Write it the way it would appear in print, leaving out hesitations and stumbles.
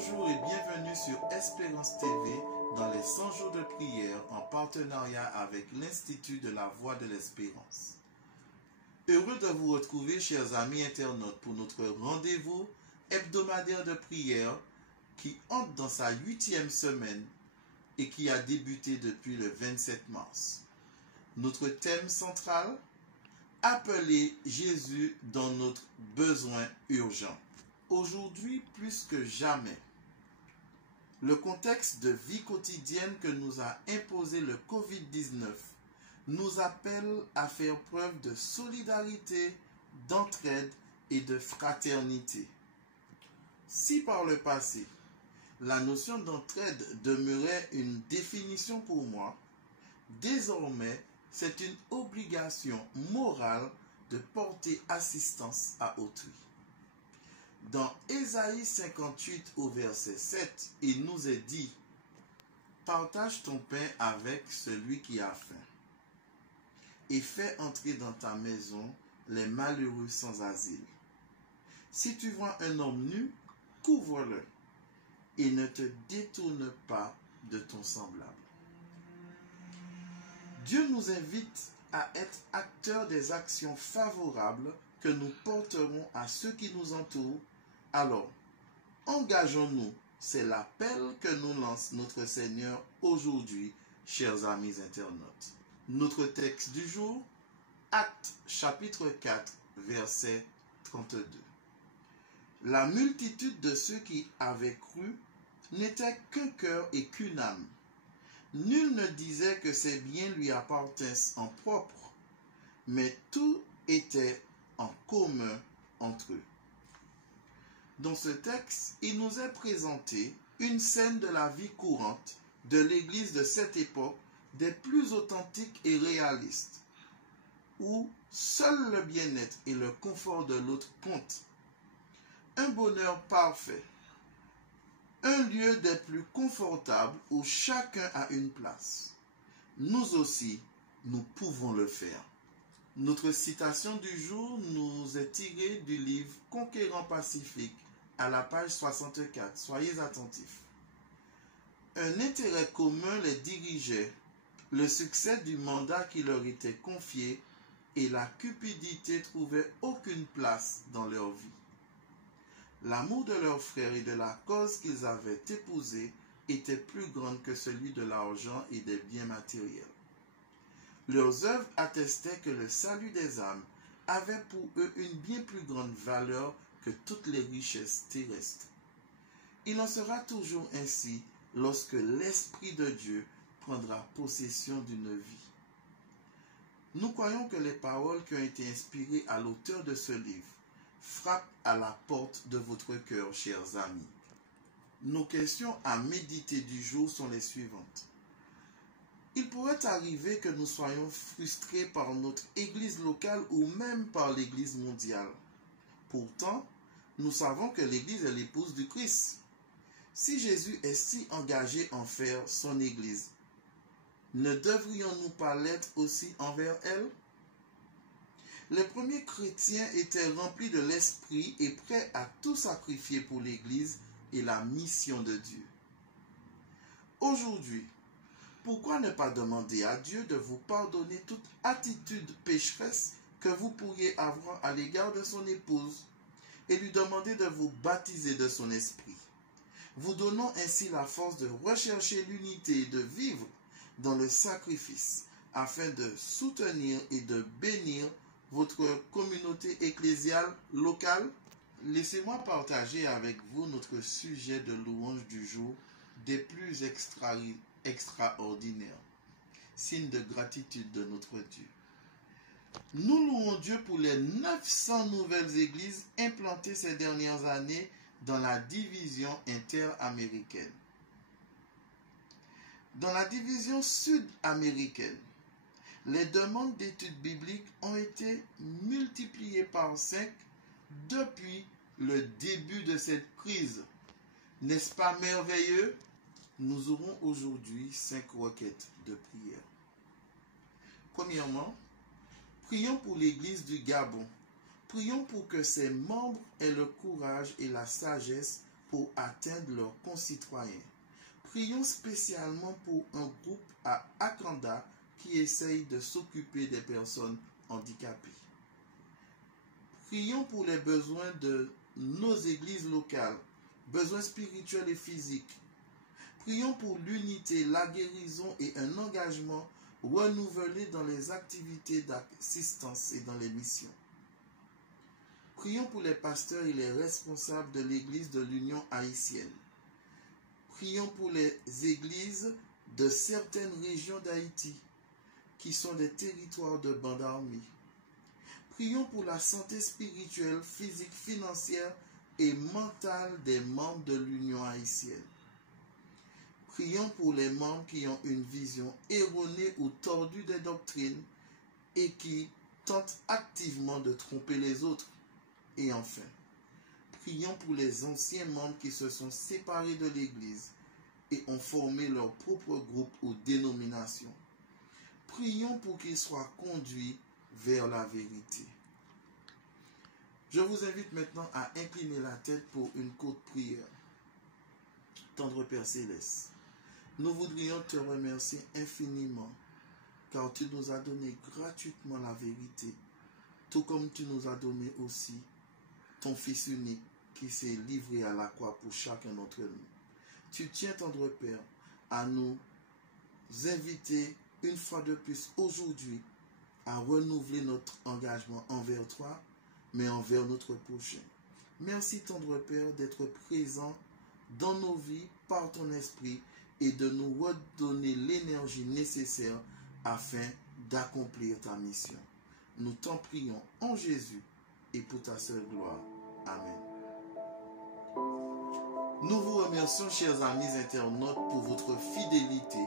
Bonjour et bienvenue sur Espérance TV dans les 100 jours de prière en partenariat avec l'Institut de la Voix de l'Espérance. Heureux de vous retrouver, chers amis internautes, pour notre rendez-vous hebdomadaire de prière qui entre dans sa 8e semaine et qui a débuté depuis le 27 mars. Notre thème central, appeler Jésus dans notre besoin urgent. Aujourd'hui, plus que jamais, le contexte de vie quotidienne que nous a imposé le Covid-19 nous appelle à faire preuve de solidarité, d'entraide et de fraternité. Si par le passé, la notion d'entraide demeurait une définition pour moi, désormais, c'est une obligation morale de porter assistance à autrui. Dans Ésaïe 58 au verset 7, il nous est dit « Partage ton pain avec celui qui a faim et fais entrer dans ta maison les malheureux sans asile. Si tu vois un homme nu, couvre-le et ne te détourne pas de ton semblable. » Dieu nous invite à être acteurs des actions favorables que nous porterons à ceux qui nous entourent. Alors, engageons-nous, c'est l'appel que nous lance notre Seigneur aujourd'hui, chers amis internautes. Notre texte du jour, Actes chapitre 4, verset 32. La multitude de ceux qui avaient cru n'était qu'un cœur et qu'une âme. Nul ne disait que ses biens lui appartinssent en propre, mais tout était en commun entre eux. Dans ce texte, il nous est présenté une scène de la vie courante de l'Église de cette époque, des plus authentiques et réalistes, où seul le bien-être et le confort de l'autre comptent. Un bonheur parfait, un lieu des plus confortables où chacun a une place. Nous aussi, nous pouvons le faire. Notre citation du jour nous est tirée du livre Conquérant Pacifique à la page 64. Soyez attentifs. Un intérêt commun les dirigeait, le succès du mandat qui leur était confié et la cupidité trouvaient aucune place dans leur vie. L'amour de leurs frères et de la cause qu'ils avaient épousée était plus grande que celui de l'argent et des biens matériels. Leurs œuvres attestaient que le salut des âmes avait pour eux une bien plus grande valeur que toutes les richesses terrestres. Il en sera toujours ainsi lorsque l'Esprit de Dieu prendra possession d'une vie. Nous croyons que les paroles qui ont été inspirées à l'auteur de ce livre frappent à la porte de votre cœur, chers amis. Nos questions à méditer du jour sont les suivantes. Il pourrait arriver que nous soyons frustrés par notre Église locale ou même par l'Église mondiale. Pourtant, nous savons que l'Église est l'épouse du Christ. Si Jésus est si engagé en faire son Église, ne devrions-nous pas l'être aussi envers elle? Les premiers chrétiens étaient remplis de l'Esprit et prêts à tout sacrifier pour l'Église et la mission de Dieu. Aujourd'hui, pourquoi ne pas demander à Dieu de vous pardonner toute attitude pécheresse que vous pourriez avoir à l'égard de son épouse et lui demander de vous baptiser de son esprit, vous donnant ainsi la force de rechercher l'unité et de vivre dans le sacrifice afin de soutenir et de bénir votre communauté ecclésiale locale? Laissez-moi partager avec vous notre sujet de louange du jour des plus extraordinaires, signe de gratitude de notre Dieu. Nous louons Dieu pour les 900 nouvelles églises implantées ces dernières années dans la division interaméricaine. Dans la division sud-américaine, les demandes d'études bibliques ont été multipliées par 5 depuis le début de cette crise. N'est-ce pas merveilleux? Nous aurons aujourd'hui 5 requêtes de prière. Premièrement, prions pour l'Église du Gabon. Prions pour que ses membres aient le courage et la sagesse pour atteindre leurs concitoyens. Prions spécialement pour un groupe à Akanda qui essaye de s'occuper des personnes handicapées. Prions pour les besoins de nos églises locales, besoins spirituels et physiques. Prions pour l'unité, la guérison et un engagement renouvelé dans les activités d'assistance et dans les missions. Prions pour les pasteurs et les responsables de l'Église de l'Union haïtienne. Prions pour les églises de certaines régions d'Haïti qui sont des territoires de bande armée. Prions pour la santé spirituelle, physique, financière et mentale des membres de l'Union haïtienne. Prions pour les membres qui ont une vision erronée ou tordue des doctrines et qui tentent activement de tromper les autres. Et enfin, prions pour les anciens membres qui se sont séparés de l'Église et ont formé leur propre groupe ou dénomination. Prions pour qu'ils soient conduits vers la vérité. Je vous invite maintenant à incliner la tête pour une courte prière. Tendre Père Céleste, nous voudrions te remercier infiniment car tu nous as donné gratuitement la vérité, tout comme tu nous as donné aussi ton Fils unique qui s'est livré à la croix pour chacun d'entre nous. Tu tiens, tendre Père, à nous inviter une fois de plus aujourd'hui à renouveler notre engagement envers toi, mais envers notre prochain. Merci, tendre Père, d'être présent dans nos vies par ton esprit et de nous redonner l'énergie nécessaire afin d'accomplir ta mission. Nous t'en prions en Jésus et pour ta seule gloire. Amen. Nous vous remercions, chers amis internautes, pour votre fidélité